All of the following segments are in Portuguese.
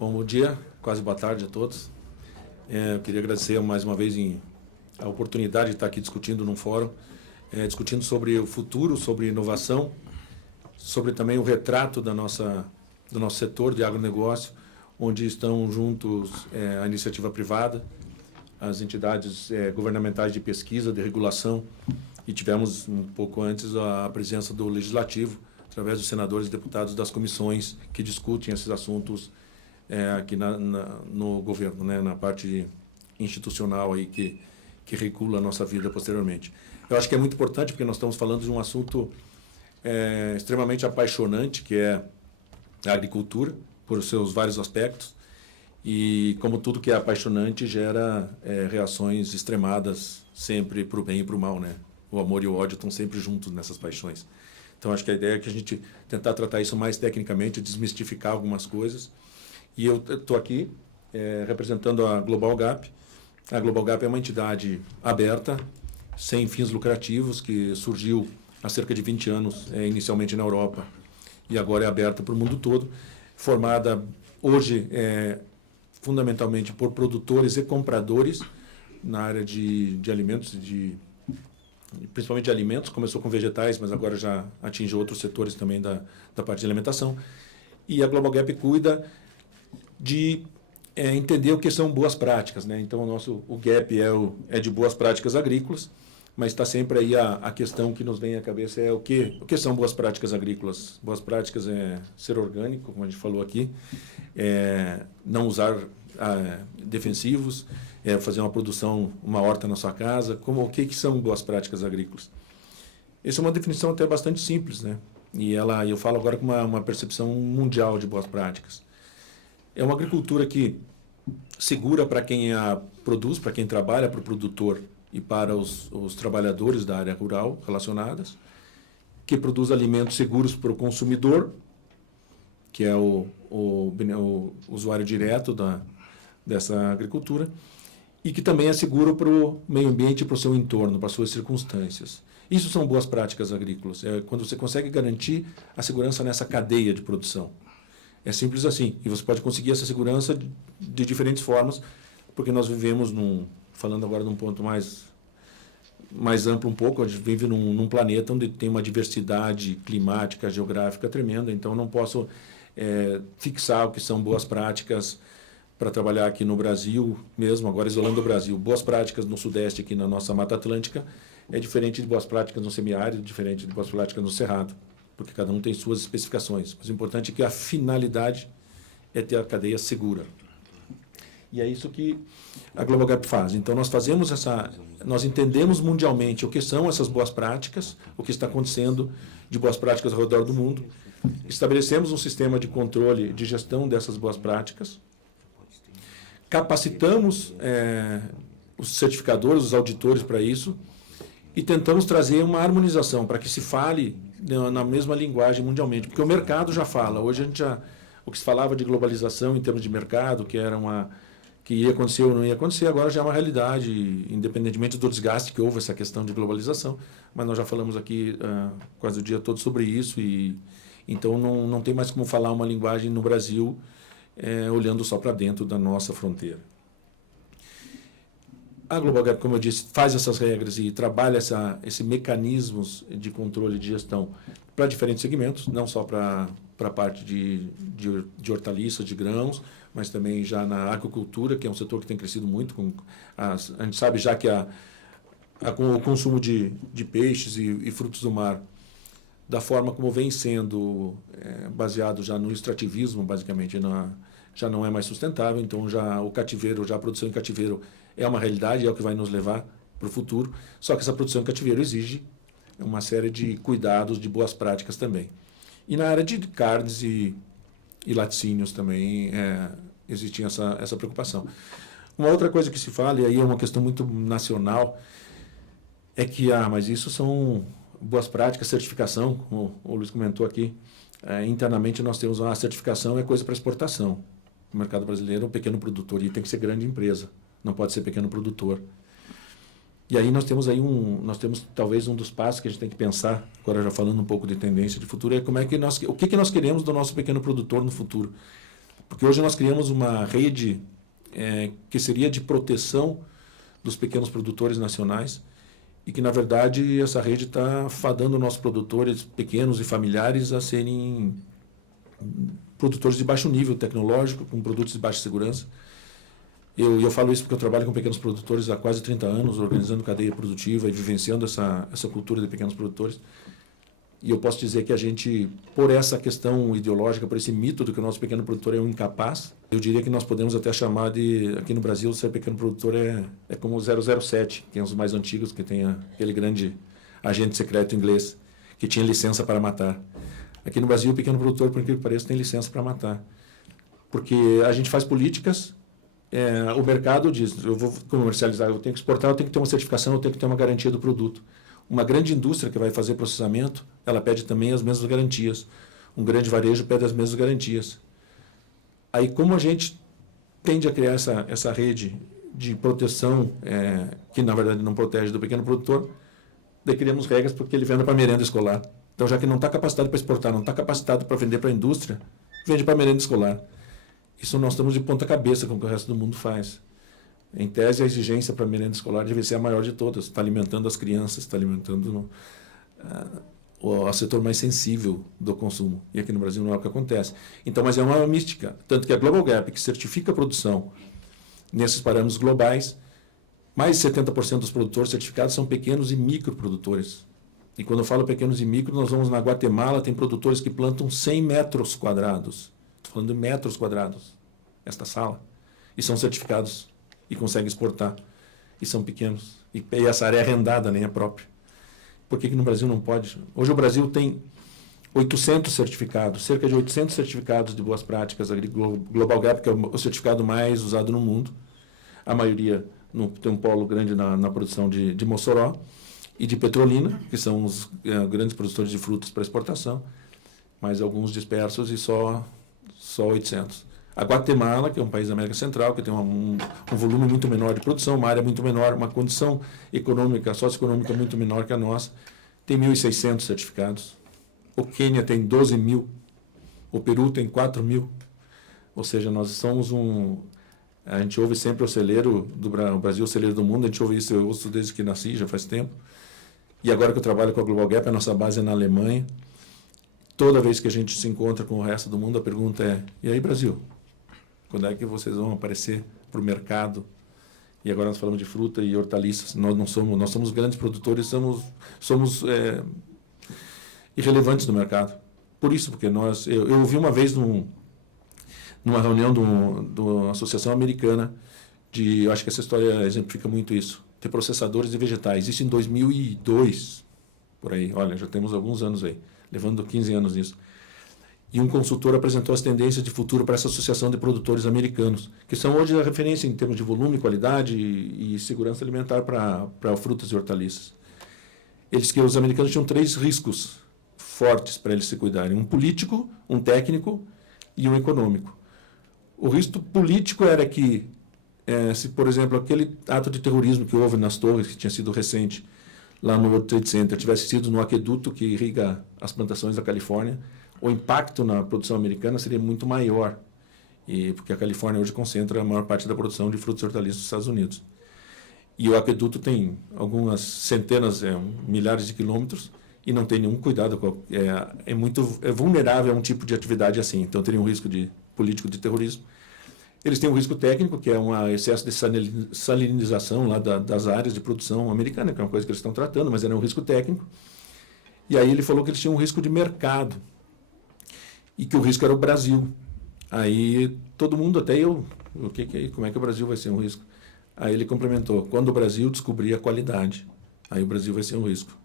Bom dia, quase boa tarde a todos. Eu queria agradecer mais uma vez a oportunidade de estar aqui discutindo num fórum, discutindo sobre o futuro, sobre inovação, sobre também o retrato do nosso setor de agronegócio, onde estão juntos a iniciativa privada, as entidades governamentais de pesquisa, de regulação, e tivemos um pouco antes a presença do Legislativo, através dos senadores e deputados das comissões que discutem esses assuntos aqui no governo, né, na parte institucional aí que regula a nossa vida posteriormente. Eu acho que é muito importante porque nós estamos falando de um assunto extremamente apaixonante, que é a agricultura, por seus vários aspectos, e como tudo que é apaixonante gera reações extremadas sempre para o bem e para o mal, né? O amor e o ódio estão sempre juntos nessas paixões. Então, acho que a ideia é que a gente tentar tratar isso mais tecnicamente, desmistificar algumas coisas. E eu estou aqui representando a Global Gap. A Global Gap é uma entidade aberta, sem fins lucrativos, que surgiu há cerca de 20 anos, inicialmente na Europa, e agora é aberta para o mundo todo, formada hoje fundamentalmente por produtores e compradores na área de alimentos, principalmente de alimentos. Começou com vegetais, mas agora já atinge outros setores também da parte de alimentação. E a Global Gap cuida de entender o que são boas práticas, né? Então, o GAP é de boas práticas agrícolas, mas está sempre aí a questão que nos vem à cabeça o que são boas práticas agrícolas. Boas práticas é ser orgânico, como a gente falou aqui, não usar defensivos, fazer uma horta na sua casa. O que são boas práticas agrícolas? Essa é uma definição até bastante simples, né? E eu falo agora com uma percepção mundial de boas práticas. É uma agricultura que segura para quem a produz, para quem trabalha para o produtor e para os trabalhadores da área rural relacionadas, que produz alimentos seguros para o consumidor, que é o usuário direto dessa agricultura, e que também é seguro para o meio ambiente e para o seu entorno, para as suas circunstâncias. Isso são boas práticas agrícolas, quando você consegue garantir a segurança nessa cadeia de produção. É simples assim, e você pode conseguir essa segurança de diferentes formas, porque nós vivemos falando agora num ponto mais amplo um pouco, a gente vive num planeta onde tem uma diversidade climática, geográfica tremenda, então não posso fixar o que são boas práticas para trabalhar aqui no Brasil mesmo, agora isolando o Brasil. Boas práticas no Sudeste, aqui na nossa Mata Atlântica, é diferente de boas práticas no semiárido, diferente de boas práticas no Cerrado, porque cada um tem suas especificações. Mas o importante é que a finalidade é ter a cadeia segura. E é isso que a Global Gap faz. Então, nós entendemos mundialmente o que são essas boas práticas, o que está acontecendo de boas práticas ao redor do mundo. Estabelecemos um sistema de controle, de gestão dessas boas práticas. Capacitamos os certificadores, os auditores para isso, e tentamos trazer uma harmonização para que se fale na mesma linguagem mundialmente, porque o mercado já fala. Hoje o que se falava de globalização em termos de mercado, que ia acontecer ou não ia acontecer, agora já é uma realidade, independentemente do desgaste que houve essa questão de globalização, mas nós já falamos aqui quase o dia todo sobre isso, e então não tem mais como falar uma linguagem no Brasil olhando só para dentro da nossa fronteira. A Global Gap, como eu disse, faz essas regras e trabalha esses mecanismos de controle de gestão para diferentes segmentos, não só para a parte de hortaliças, de grãos, mas também já na aquacultura, que é um setor que tem crescido muito. A gente sabe já que o consumo de peixes e frutos do mar, da forma como vem sendo baseado já no extrativismo, basicamente, já não é mais sustentável. Então, a produção em cativeiro é uma realidade, é o que vai nos levar para o futuro. Só que essa produção em cativeiro exige uma série de cuidados, de boas práticas também. E na área de carnes e laticínios também existia essa preocupação. Uma outra coisa que se fala, e aí é uma questão muito nacional, é que, mas isso são boas práticas, certificação, como o Luiz comentou aqui. Internamente nós temos uma certificação, é coisa para exportação. O mercado brasileiro é um pequeno produtor e tem que ser grande empresa, não pode ser pequeno produtor. E aí nós temos talvez um dos passos que a gente tem que pensar, agora já falando um pouco de tendência de futuro, é o que nós queremos do nosso pequeno produtor no futuro. Porque hoje nós criamos uma rede que seria de proteção dos pequenos produtores nacionais e que, na verdade, essa rede está fadando nossos produtores pequenos e familiares a serem produtores de baixo nível tecnológico, com produtos de baixa segurança. Eu falo isso porque eu trabalho com pequenos produtores há quase 30 anos, organizando cadeia produtiva e vivenciando essa cultura de pequenos produtores. E eu posso dizer que a gente, por essa questão ideológica, por esse mito de que o nosso pequeno produtor é um incapaz, eu diria que nós podemos até chamar de, aqui no Brasil, ser pequeno produtor é como o 007, que é um dos mais antigos, que tem aquele grande agente secreto inglês, que tinha licença para matar. Aqui no Brasil, o pequeno produtor, por incrível que pareça, tem licença para matar. Porque a gente faz políticas, o mercado diz, eu vou comercializar, eu tenho que exportar, eu tenho que ter uma certificação, eu tenho que ter uma garantia do produto. Uma grande indústria que vai fazer processamento, ela pede também as mesmas garantias. Um grande varejo pede as mesmas garantias. Aí, como a gente tende a criar essa rede de proteção, que na verdade não protege do pequeno produtor, daí criamos regras porque ele vende para a merenda escolar. Então, já que não está capacitado para exportar, não está capacitado para vender para a indústria, vende para a merenda escolar. Isso nós estamos de ponta cabeça com o que o resto do mundo faz. Em tese, a exigência para a merenda escolar deve ser a maior de todas. Está alimentando as crianças, está alimentando o setor mais sensível do consumo. E aqui no Brasil não é o que acontece. Então, mas é uma mística. Tanto que a Global Gap, que certifica a produção nesses parâmetros globais, mais de 70% dos produtores certificados são pequenos e microprodutores. E quando eu falo pequenos e micro, nós vamos na Guatemala, tem produtores que plantam 100 metros quadrados. Estou falando de metros quadrados, esta sala. E são certificados e conseguem exportar. E são pequenos. E essa área é arrendada, nem é própria. Por que no Brasil não pode? Hoje o Brasil tem 800 certificados, cerca de 800 certificados de boas práticas. Global Gap, que é o certificado mais usado no mundo. A maioria tem um polo grande na produção de Mossoró e de Petrolina, que são os grandes produtores de frutas para exportação, mas alguns dispersos e só 800. A Guatemala, que é um país da América Central, que tem um volume muito menor de produção, uma área muito menor, uma condição econômica, socioeconômica muito menor que a nossa, tem 1.600 certificados. O Quênia tem 12.000. O Peru tem 4.000. Ou seja, nós somos a gente ouve sempre o celeiro do Brasil, o celeiro do mundo. A gente ouve isso, eu ouço desde que nasci, já faz tempo. E agora que eu trabalho com a Global Gap, a nossa base é na Alemanha. Toda vez que a gente se encontra com o resto do mundo, a pergunta é: e aí, Brasil? Quando é que vocês vão aparecer para o mercado? E agora nós falamos de fruta e hortaliças. Nós somos grandes produtores, somos irrelevantes no mercado. Por isso, porque eu ouvi uma vez numa reunião de uma associação americana, eu acho que essa história exemplifica muito isso, de processadores de vegetais. Isso em 2002, por aí. Olha, já temos alguns anos aí, levando 15 anos nisso. E um consultor apresentou as tendências de futuro para essa associação de produtores americanos, que são hoje a referência em termos de volume, qualidade e segurança alimentar para frutas e hortaliças. Ele disse que os americanos tinham 3 riscos fortes para eles se cuidarem: um político, um técnico e um econômico. O risco político era que, se, por exemplo, aquele ato de terrorismo que houve nas torres, que tinha sido recente, lá no World Trade Center, tivesse sido no aqueduto que irriga as plantações da Califórnia, o impacto na produção americana seria muito maior, porque a Califórnia hoje concentra a maior parte da produção de frutas e hortaliças dos Estados Unidos. E o aqueduto tem algumas centenas, milhares de quilômetros, e não tem nenhum cuidado, é vulnerável a um tipo de atividade assim. Então, teria um risco político de terrorismo. Eles têm um risco técnico, que é um excesso de salinização lá das áreas de produção americana, que é uma coisa que eles estão tratando, mas era um risco técnico. E aí ele falou que eles tinham um risco de mercado, e que o risco era o Brasil. Aí todo mundo, até eu, como é que o Brasil vai ser um risco? Aí ele complementou: quando o Brasil descobrir a qualidade, aí o Brasil vai ser um risco.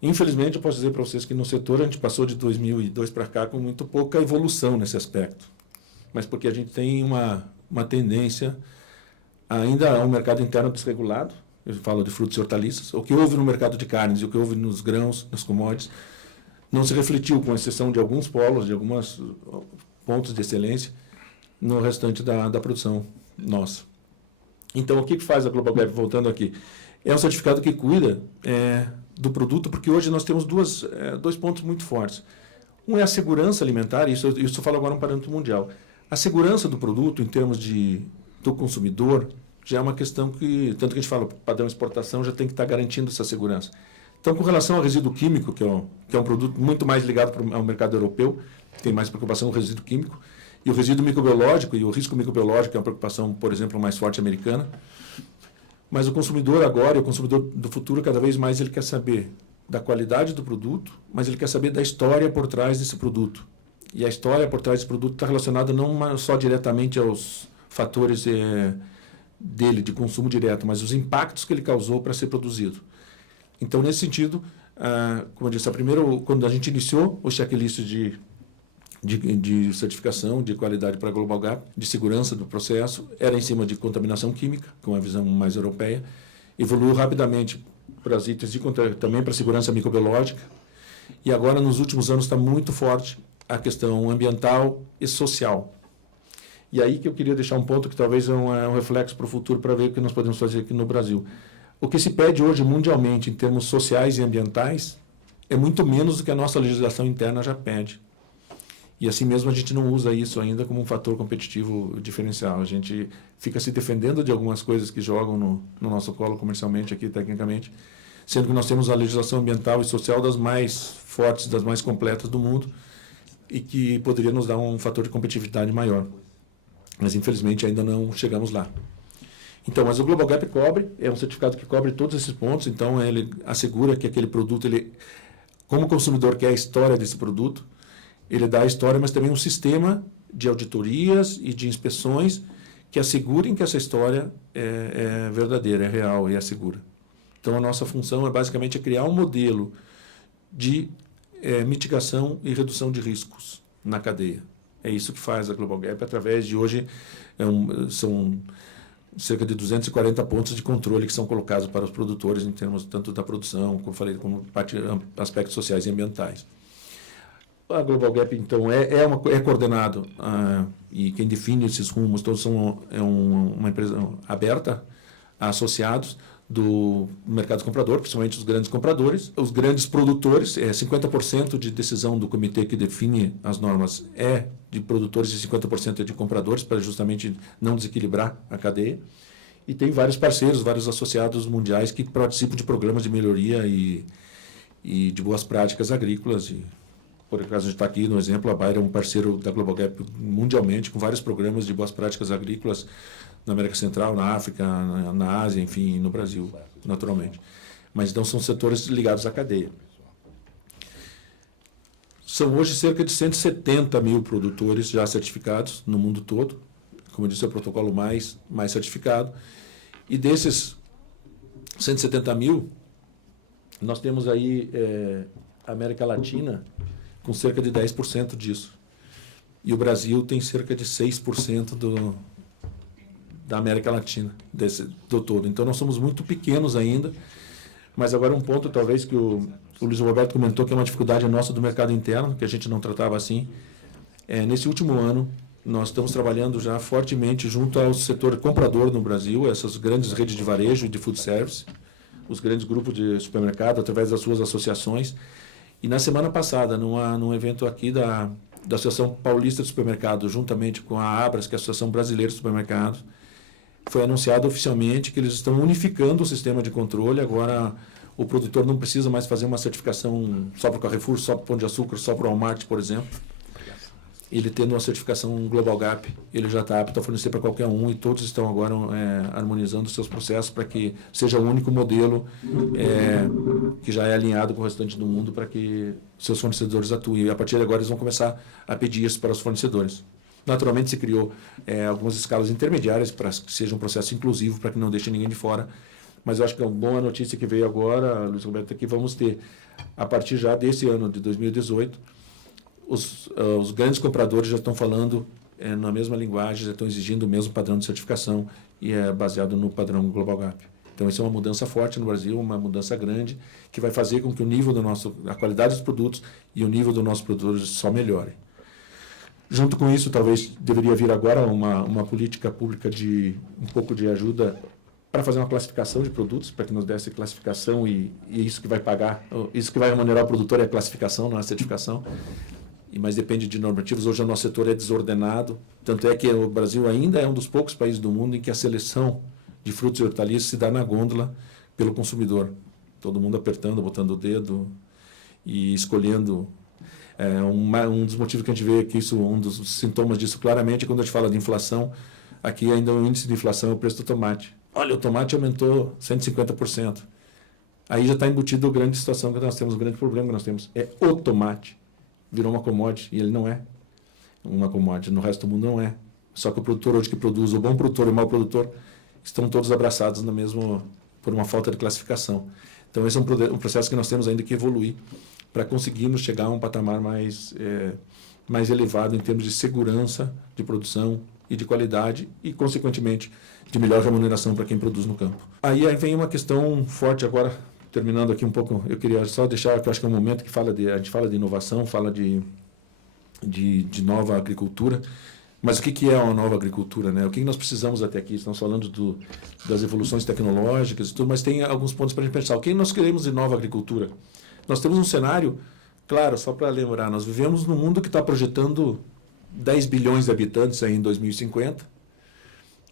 Infelizmente, eu posso dizer para vocês que no setor a gente passou de 2002 para cá com muito pouca evolução nesse aspecto. Mas porque a gente tem uma tendência ainda a um mercado interno desregulado. Eu falo de frutas e hortaliças. O que houve no mercado de carnes e o que houve nos grãos, nas commodities, não se refletiu, com exceção de alguns polos, de alguns pontos de excelência, no restante da produção nossa. Então, o que faz a Global Gap, voltando aqui? É um certificado que cuida do produto, porque hoje nós temos dois pontos muito fortes. Um é a segurança alimentar, isso eu falo agora um parâmetro mundial. A segurança do produto, em termos do consumidor, já é uma questão que, tanto que a gente fala, padrão de exportação já tem que estar garantindo essa segurança. Então, com relação ao resíduo químico, que é um produto muito mais ligado ao mercado europeu, tem mais preocupação com o resíduo químico, e o resíduo microbiológico e o risco microbiológico é uma preocupação, por exemplo, mais forte americana. Mas o consumidor agora, o consumidor do futuro, cada vez mais ele quer saber da qualidade do produto, mas ele quer saber da história por trás desse produto. E a história por trás desse produto está relacionada não só diretamente aos fatores dele, de consumo direto, mas os impactos que ele causou para ser produzido. Então, nesse sentido, como eu disse, quando a gente iniciou o checklist de certificação de qualidade para a Global Gap, de segurança do processo, era em cima de contaminação química, com uma visão mais europeia, evoluiu rapidamente para os itens também para a segurança microbiológica, e agora, nos últimos anos, está muito forte a questão ambiental e social. E aí que eu queria deixar um ponto que talvez é um reflexo para o futuro, para ver o que nós podemos fazer aqui no Brasil. O que se pede hoje mundialmente, em termos sociais e ambientais, é muito menos do que a nossa legislação interna já pede. E assim mesmo a gente não usa isso ainda como um fator competitivo diferencial. A gente fica se defendendo de algumas coisas que jogam no nosso colo comercialmente aqui, tecnicamente, sendo que nós temos a legislação ambiental e social das mais fortes, das mais completas do mundo, e que poderia nos dar um fator de competitividade maior. Mas, infelizmente, ainda não chegamos lá. Então, mas o Global Gap cobre, é um certificado que cobre todos esses pontos, então ele assegura que aquele produto, como o consumidor quer a história desse produto, ele dá a história, mas também um sistema de auditorias e de inspeções que assegurem que essa história é verdadeira, é real e é segura. Então, a nossa função é basicamente criar um modelo de mitigação e redução de riscos na cadeia. É isso que faz a Global Gap, através de hoje, são cerca de 240 pontos de controle que são colocados para os produtores, em termos tanto da produção, como falei, como aspectos sociais e ambientais. A Global Gap, então, é coordenado, e quem define esses rumos todos uma empresa aberta a associados do mercado comprador, principalmente os grandes compradores, os grandes produtores, 50% de decisão do comitê que define as normas é de produtores e 50% é de compradores, para justamente não desequilibrar a cadeia. E tem vários parceiros, vários associados mundiais que participam de programas de melhoria e de boas práticas agrícolas. E, por acaso, a gente está aqui no exemplo, a Bayer é um parceiro da Global Gap mundialmente, com vários programas de boas práticas agrícolas na América Central, na África, na Ásia, enfim, no Brasil, naturalmente. Mas então são setores ligados à cadeia. São hoje cerca de 170 mil produtores já certificados no mundo todo. Como eu disse, é o protocolo mais certificado. E desses 170 mil, nós temos aí a América Latina com cerca de 10% disso. E o Brasil tem cerca de 6% da América Latina, do todo. Então, nós somos muito pequenos ainda, mas agora um ponto, talvez, que o Luiz Roberto comentou, que é uma dificuldade nossa do mercado interno, que a gente não tratava assim. Nesse último ano, nós estamos trabalhando já fortemente junto ao setor comprador no Brasil, essas grandes redes de varejo e de food service, os grandes grupos de supermercado, através das suas associações. E na semana passada, num evento aqui da Associação Paulista de Supermercados, juntamente com a Abras, que é a Associação Brasileira de Supermercados, foi anunciado oficialmente que eles estão unificando o sistema de controle. Agora, o produtor não precisa mais fazer uma certificação só para o Carrefour, só para o Pão de Açúcar, só para o Walmart, por exemplo. Ele tendo uma certificação Global Gap, ele já está apto a fornecer para qualquer um, e todos estão agora harmonizando seus processos para que seja o único modelo que já é alinhado com o restante do mundo para que seus fornecedores atuem. E a partir de agora eles vão começar a pedir isso para os fornecedores. Naturalmente se criou algumas escalas intermediárias para que seja um processo inclusivo, para que não deixe ninguém de fora. Mas eu acho que é uma boa notícia que veio agora, Luiz Roberto, que vamos ter, a partir já desse ano de 2018, os grandes compradores já estão falando na mesma linguagem, já estão exigindo o mesmo padrão de certificação, e é baseado no padrão Global Gap. Então, isso é uma mudança forte no Brasil, uma mudança grande, que vai fazer com que o nível a qualidade dos produtos e o nível dos nossos produtores só melhore. Junto com isso, talvez deveria vir agora uma política pública de um pouco de ajuda para fazer uma classificação de produtos, para que nos desse classificação, e isso que vai pagar, isso que vai remunerar o produtor é a classificação, não é a certificação. mas depende de normativas. Hoje o nosso setor é desordenado, tanto é que o Brasil ainda é um dos poucos países do mundo em que a seleção de frutos e hortaliças se dá na gôndola pelo consumidor. Todo mundo apertando, botando o dedo e escolhendo. Um dos motivos que a gente vê que isso, um dos sintomas disso claramente é quando a gente fala de inflação. Aqui ainda o índice de inflação é o preço do tomate. Olha, o tomate aumentou 150%. Aí já está embutido a grande situação que nós temos, o grande problema que nós temos. É o tomate. Virou uma commodity, e ele não é uma commodity. No resto do mundo não é. Só que o produtor hoje que produz, o bom produtor e o mau produtor, estão todos abraçados no mesmo, por uma falta de classificação. Então, esse é um processo que nós temos ainda que evoluir para conseguirmos chegar a um patamar mais elevado em termos de segurança de produção e de qualidade e, consequentemente, de melhor remuneração para quem produz no campo. Aí vem uma questão forte agora, terminando aqui um pouco, eu queria só deixar, que eu acho que é um momento que a gente fala de inovação, fala de nova agricultura, mas o que é uma nova agricultura, né? O que nós precisamos até aqui? Estamos falando das evoluções tecnológicas e tudo, mas tem alguns pontos para a gente pensar. O que nós queremos de nova agricultura? Nós temos um cenário, claro, só para lembrar, nós vivemos num mundo que está projetando 10 bilhões de habitantes aí em 2050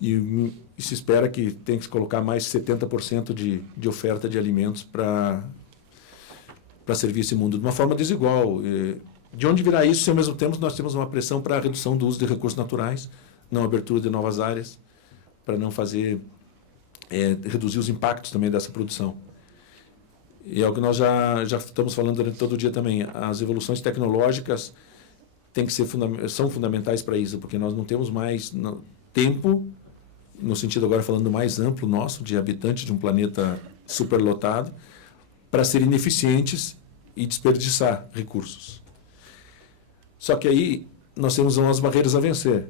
e se espera que tem que se colocar mais 70% de oferta de alimentos para servir esse mundo de uma forma desigual. De onde virá isso se ao mesmo tempo nós temos uma pressão para a redução do uso de recursos naturais, não abertura de novas áreas, para não reduzir os impactos também dessa produção. E é o que nós já estamos falando durante todo o dia também. As evoluções tecnológicas são fundamentais para isso, porque nós não temos mais tempo, no sentido agora falando mais amplo nosso, de habitantes de um planeta superlotado, para serem ineficientes e desperdiçar recursos. Só que aí nós temos umas barreiras a vencer.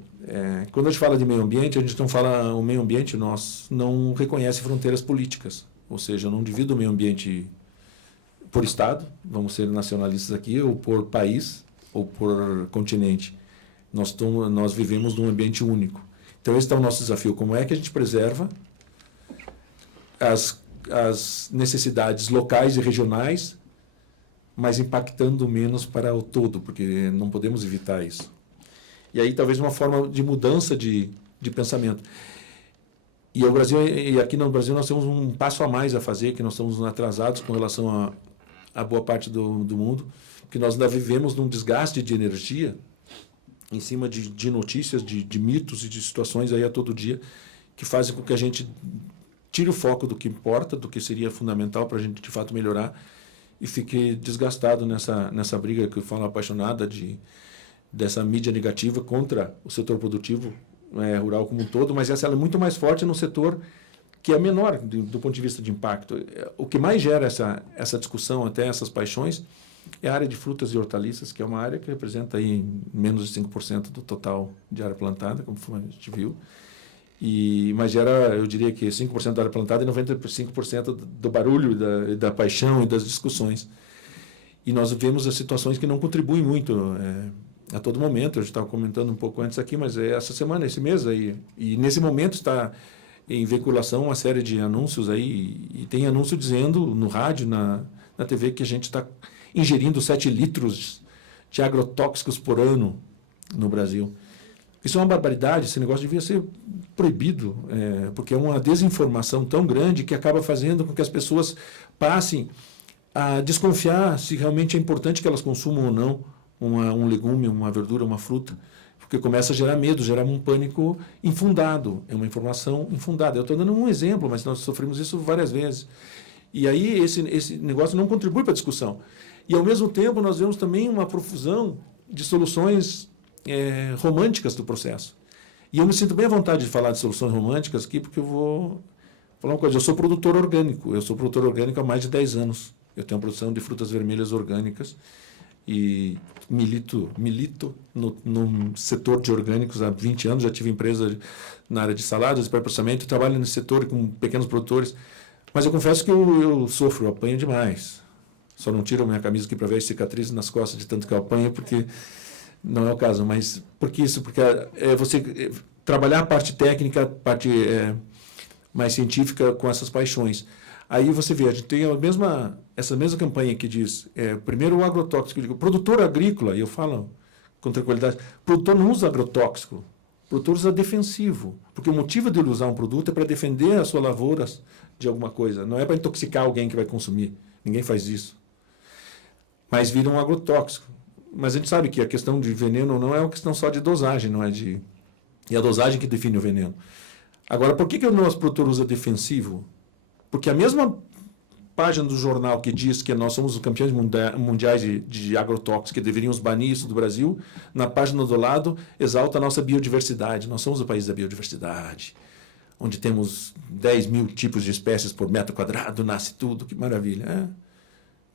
Quando a gente fala de meio ambiente, a gente não fala o meio ambiente, nós não reconhece fronteiras políticas. Ou seja, eu não divido o meio ambiente por estado, vamos ser nacionalistas aqui, ou por país, ou por continente. Nós vivemos num ambiente único. Então, esse é o nosso desafio. Como é que a gente preserva as necessidades locais e regionais, mas impactando menos para o todo, porque não podemos evitar isso. E aí, talvez, uma forma de mudança de pensamento. E aqui no Brasil nós temos um passo a mais a fazer, que nós estamos atrasados com relação a boa parte do mundo, que nós ainda vivemos num desgaste de energia em cima de notícias, de mitos e de situações aí a todo dia, que fazem com que a gente tire o foco do que importa, do que seria fundamental para a gente, de fato, melhorar, e fique desgastado nessa briga que eu falo apaixonada dessa mídia negativa contra o setor produtivo rural como um todo, mas ela é muito mais forte no setor que é menor do ponto de vista de impacto. O que mais gera essa discussão, até essas paixões, é a área de frutas e hortaliças, que é uma área que representa aí menos de 5% do total de área plantada, como a gente viu. Mas gera, eu diria que 5% da área plantada e 95% do barulho, da paixão e das discussões. E nós vemos as situações que não contribuem muito a todo momento. A gente estava comentando um pouco antes aqui, mas essa semana, esse mês aí. E nesse momento está em veiculação uma série de anúncios aí, e tem anúncio dizendo no rádio, na TV, que a gente está ingerindo 7 litros de agrotóxicos por ano no Brasil. Isso é uma barbaridade, esse negócio devia ser proibido, porque é uma desinformação tão grande que acaba fazendo com que as pessoas passem a desconfiar se realmente é importante que elas consumam ou não um legume, uma verdura, uma fruta, porque começa a gerar medo, gerar um pânico infundado, é uma informação infundada. Eu estou dando um exemplo, mas nós sofremos isso várias vezes. E aí esse negócio não contribui para a discussão. E, ao mesmo tempo, nós vemos também uma profusão de soluções românticas do processo. E eu me sinto bem à vontade de falar de soluções românticas aqui, porque eu vou falar uma coisa. Eu sou produtor orgânico. Eu sou produtor orgânico há mais de 10 anos. Eu tenho produção de frutas vermelhas orgânicas e milito no setor de orgânicos há 20 anos. Já tive empresa na área de saladas, de pré-processamento, trabalho nesse setor com pequenos produtores. Mas eu confesso que eu sofro, eu apanho demais. Só não tiro a minha camisa aqui para ver as cicatrizes nas costas de tanto que eu apanho, porque não é o caso. Mas por que isso? Porque você trabalhar a parte técnica, a parte mais científica com essas paixões. Aí você vê, a gente tem essa mesma campanha que diz, primeiro o agrotóxico, eu digo, produtor agrícola, e eu falo, com tranquilidade. O produtor não usa agrotóxico, o produtor usa defensivo, porque o motivo dele usar um produto é para defender as suas lavouras de alguma coisa, não é para intoxicar alguém que vai consumir. Ninguém faz isso. Mas vira um agrotóxico. Mas a gente sabe que a questão de veneno não é uma questão só de dosagem, não é de... E a dosagem que define o veneno. Agora, por que o nosso produtor usa defensivo? Porque a mesma página do jornal que diz que nós somos os campeões mundiais de agrotóxicos, que deveríamos banir isso do Brasil, na página do lado exalta a nossa biodiversidade. Nós somos o país da biodiversidade, onde temos 10 mil tipos de espécies por metro quadrado, nasce tudo, que maravilha.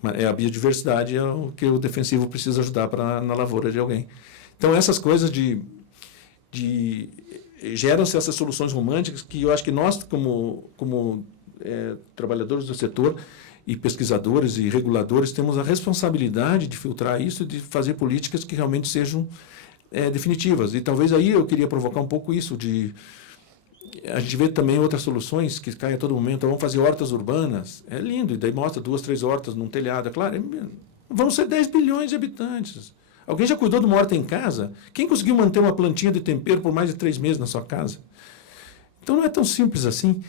A biodiversidade é o que o defensivo precisa ajudar na lavoura de alguém. Então, essas coisas geram-se essas soluções românticas que eu acho que nós, como trabalhadores do setor e pesquisadores e reguladores, temos a responsabilidade de filtrar isso e de fazer políticas que realmente sejam definitivas. E talvez aí eu queria provocar um pouco isso a gente vê também outras soluções que caem a todo momento. Vamos fazer hortas urbanas. É lindo. E daí mostra 2, 3 hortas num telhado. É claro, vão ser 10 bilhões de habitantes. Alguém já cuidou de uma horta em casa? Quem conseguiu manter uma plantinha de tempero por mais de 3 meses na sua casa? Então não é tão simples assim.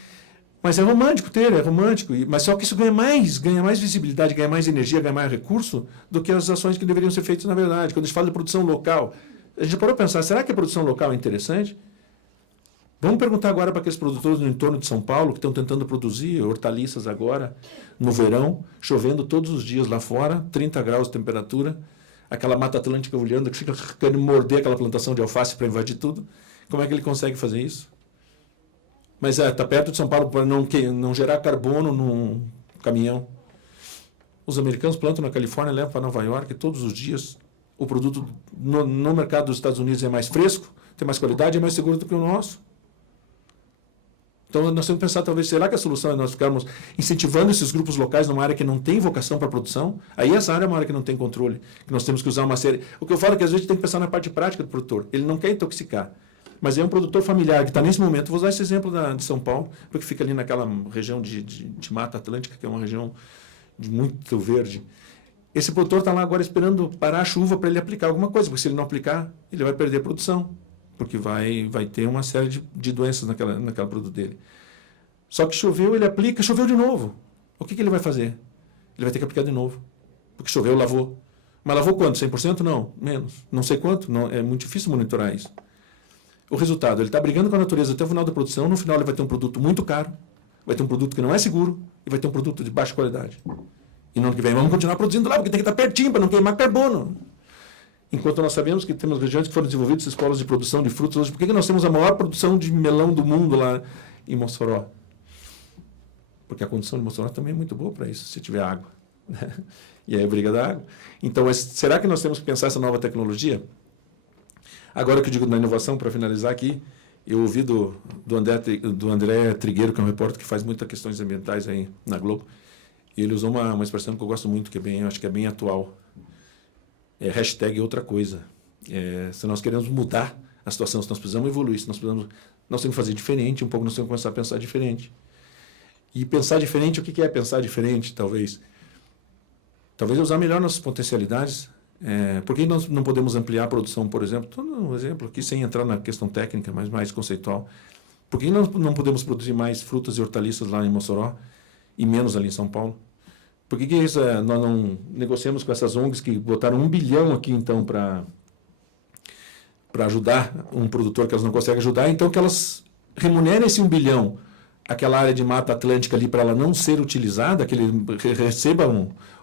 Mas é romântico é romântico. Mas só que isso ganha mais visibilidade, ganha mais energia, ganha mais recurso do que as ações que deveriam ser feitas na verdade. Quando a gente fala de produção local, a gente parou a pensar, será que a produção local é interessante? Vamos perguntar agora para aqueles produtores no entorno de São Paulo que estão tentando produzir hortaliças agora, no verão, chovendo todos os dias lá fora, 30 graus de temperatura, aquela Mata Atlântica olhando, que fica querendo morder aquela plantação de alface para invadir tudo. Como é que ele consegue fazer isso? Mas está perto de São Paulo para não gerar carbono num caminhão. Os americanos plantam na Califórnia, levam para Nova York todos os dias. O produto no mercado dos Estados Unidos é mais fresco, tem mais qualidade, é mais seguro do que o nosso. Então, nós temos que pensar, talvez, será que a solução é nós ficarmos incentivando esses grupos locais numa área que não tem vocação para a produção? Aí essa área é uma área que não tem controle, que nós temos que usar uma série... O que eu falo é que às vezes a gente tem que pensar na parte prática do produtor. Ele não quer intoxicar, mas é um produtor familiar que está nesse momento. Vou usar esse exemplo de São Paulo, porque fica ali naquela região de Mata Atlântica, que é uma região de muito verde. Esse produtor está lá agora esperando parar a chuva para ele aplicar alguma coisa, porque se ele não aplicar, ele vai perder a produção, porque vai ter uma série de doenças naquela produto dele. Só que choveu, ele aplica, choveu de novo. O que ele vai fazer? Ele vai ter que aplicar de novo, porque choveu, lavou. Mas lavou quanto? 100%? Não, menos. Não sei quanto, não, é muito difícil monitorar isso. O resultado, ele está brigando com a natureza até o final da produção, no final ele vai ter um produto muito caro, vai ter um produto que não é seguro e vai ter um produto de baixa qualidade. E no ano que vem vamos continuar produzindo lá, porque tem que estar pertinho para não queimar carbono. Enquanto nós sabemos que temos regiões que foram desenvolvidas, esses polos de produção de frutos. Hoje, por que nós temos a maior produção de melão do mundo lá em Mossoró? Porque a condição de Mossoró também é muito boa para isso, se tiver água. E aí a briga da água. Então, será que nós temos que pensar essa nova tecnologia? Agora que eu digo na inovação, para finalizar aqui, eu ouvi do André Trigueiro, que é um repórter que faz muitas questões ambientais aí na Globo, e ele usou uma expressão que eu gosto muito, que eu acho que é bem atual. É hashtag outra coisa. Se nós queremos mudar a situação, se nós precisamos evoluir, se nós temos que fazer diferente, um pouco nós temos que começar a pensar diferente. E pensar diferente, o que é pensar diferente, talvez? Talvez usar melhor nossas potencialidades. Por que nós não podemos ampliar a produção, por exemplo? Estou dando um exemplo aqui, sem entrar na questão técnica, mas mais conceitual. Por que nós não podemos produzir mais frutas e hortaliças lá em Mossoró e menos ali em São Paulo? Por que nós não negociamos com essas ONGs que botaram 1 bilhão aqui, então, para ajudar um produtor que elas não conseguem ajudar, então que elas remunerem esse 1 bilhão, aquela área de Mata Atlântica ali, para ela não ser utilizada, que ele receba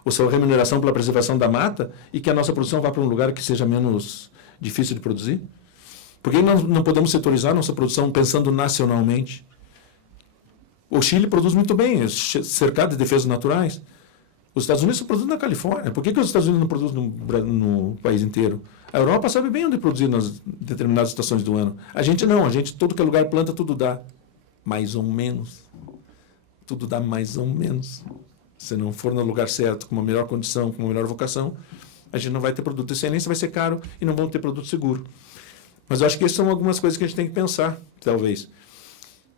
a sua remuneração pela preservação da mata e que a nossa produção vá para um lugar que seja menos difícil de produzir? Por que nós não podemos setorizar a nossa produção pensando nacionalmente? O Chile produz muito bem, é cercado de defesas naturais. Os Estados Unidos produzem na Califórnia. Por que os Estados Unidos não produzem no país inteiro? A Europa sabe bem onde produzir nas determinadas estações do ano. A gente não. A gente, todo que é lugar planta, tudo dá. Mais ou menos. Tudo dá mais ou menos. Se não for no lugar certo, com uma melhor condição, com uma melhor vocação, a gente não vai ter produto de excelência, vai ser caro e não vamos ter produto seguro. Mas eu acho que essas são algumas coisas que a gente tem que pensar, talvez.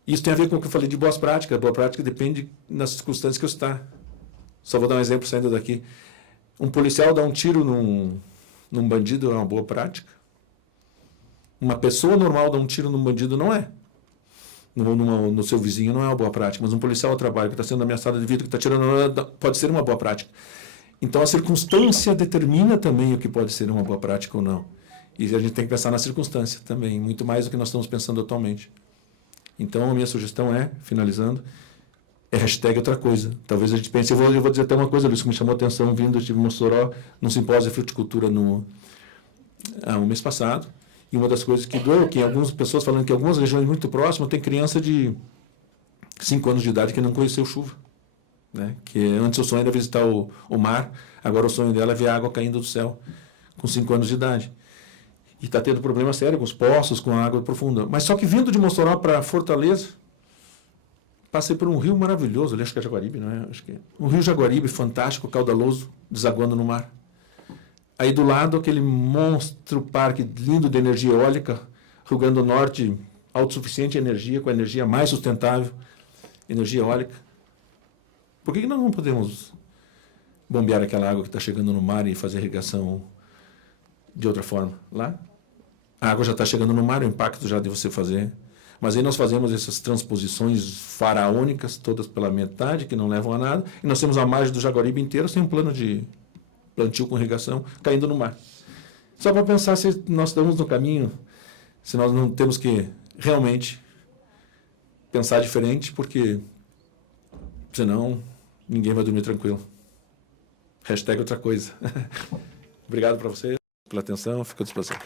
Isso tem a ver com o que eu falei de boas práticas. A boa prática depende das circunstâncias que eu está. Só vou dar um exemplo saindo daqui. Um policial dá um tiro num bandido é uma boa prática. Uma pessoa normal dar um tiro num bandido não é. No seu vizinho não é uma boa prática, mas um policial ao trabalho que está sendo ameaçado de vida, que está tirando, pode ser uma boa prática. Então, a circunstância determina também o que pode ser uma boa prática ou não. E a gente tem que pensar na circunstância também, muito mais do que nós estamos pensando atualmente. Então, a minha sugestão é, finalizando, é hashtag outra coisa. Talvez a gente pense, eu vou dizer até uma coisa, Luiz, que me chamou a atenção vindo, eu estive em Mossoró, num simpósio de fruticultura no mês passado, e uma das coisas que doeu, que algumas pessoas falando que em algumas regiões muito próximas tem criança de 5 anos de idade que não conheceu chuva. Né? Que antes o sonho era visitar o mar, agora o sonho dela é ver água caindo do céu, com 5 anos de idade. E está tendo problema sério com os poços, com a água profunda. Mas só que vindo de Mossoró para Fortaleza, passei por um rio maravilhoso, ali acho que é Jaguaribe, não é? Acho que é. Um rio Jaguaribe, fantástico, caudaloso, desaguando no mar. Aí do lado, aquele monstro parque lindo de energia eólica, Rio Grande do Norte, autossuficiente em energia, com a energia mais sustentável, energia eólica. Por que nós não podemos bombear aquela água que está chegando no mar e fazer irrigação de outra forma? Lá, a água já está chegando no mar, o impacto já de você fazer. Mas aí nós fazemos essas transposições faraônicas, todas pela metade, que não levam a nada, e nós temos a margem do Jaguaribe inteiro sem um plano de plantio com irrigação, caindo no mar. Só para pensar se nós estamos no caminho, se nós não temos que realmente pensar diferente, porque senão ninguém vai dormir tranquilo. Hashtag outra coisa. Obrigado para vocês pela atenção, fico à disposição.